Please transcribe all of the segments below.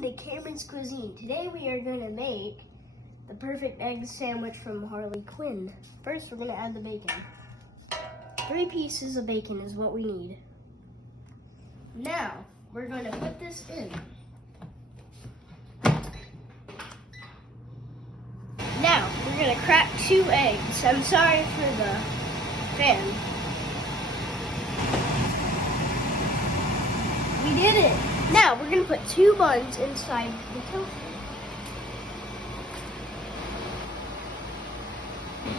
Welcome to Cameron's Cuisine. Today we are going to make the perfect egg sandwich from Harley Quinn. First we're going to add the bacon. 3 pieces of bacon is what we need. Now we're going to put this in. Now we're going to crack 2 eggs. I'm sorry for the fan. We did it! Now we're going to put 2 buns inside the toaster.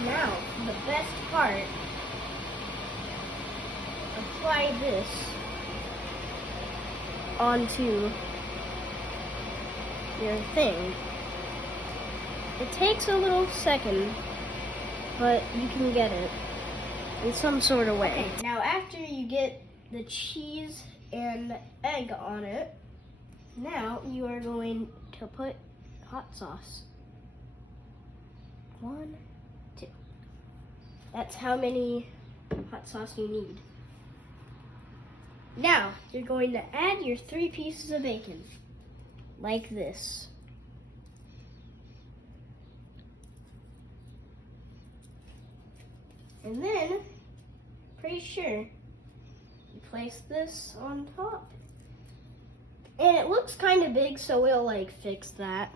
Now, the best part, apply this onto your thing. It takes a little second, but you can get it in some sort of way. Okay, now after you get the cheese and egg on it, now you are going to put hot sauce. 1, 2. That's how many hot sauce you need. Now you're going to add your 3 pieces of bacon, like this. And then, pretty sure, you place this on top. And it looks kind of big, so we'll fix that.